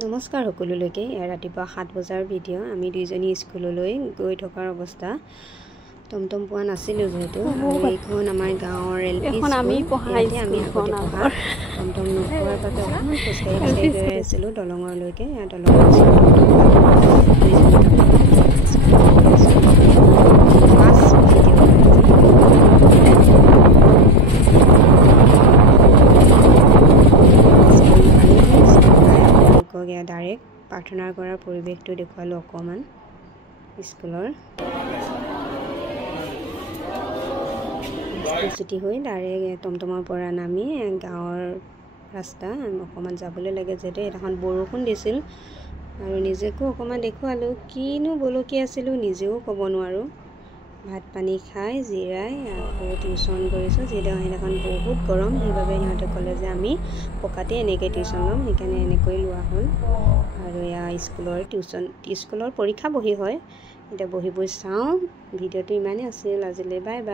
নমস্কাৰ সকলোলৈকে। ৰাতিপুৱা 7 বজাৰ ভিডিঅ'। আমি দুইজনী স্কুললৈ গৈ থকাৰ অৱস্থা। টমটম পোৱা নাছিলোঁ যিহেতু। এইখন আমাৰ গাঁৱৰ এলপি স্কুল। আমি আগতে পঢ়া টমটম নোপোৱাৰ বাবে অকণমান খোজকাঢ়ি গৈ আছিলোঁ দলঙলৈকে। দলঙৰ ডাইৰেক্ট প্ৰাৰ্থনা কৰাৰ পৰিৱেশটো দেখুৱালোঁ অকণমান স্কুলৰ। স্কুল ছুটি হৈ ডাইৰেক্ট টমটমৰ পৰা নামি গাঁৱৰ ৰাস্তা অকণমান যাবলৈ লাগে যিহেতু এইদিনাখন বৰষুণ দিছিল আৰু নিজকো অকণমান দেখুৱালোঁ কিনো বলকি আছিলোঁ নিজেও ক'ব নোৱাৰোঁ। ভাত পানী খাই জিৰাই আকৌ টিউশ্যন কৰিছোঁ যিহেতু সেইদিনাখন বহুত গৰম, সেইবাবে সিহঁতে ক'লে যে আমি পকাতে এনেকৈ টিউশ্যন ল'ম, সেইকাৰণে এনেকৈ লোৱা হ'ল। আৰু এয়া স্কুলৰ পৰীক্ষা বহি হয়। এতিয়া বহিবোৰ চাওঁ। ভিডিঅ'টো ইমানেই আছিল আজিলৈ, বাই বাই।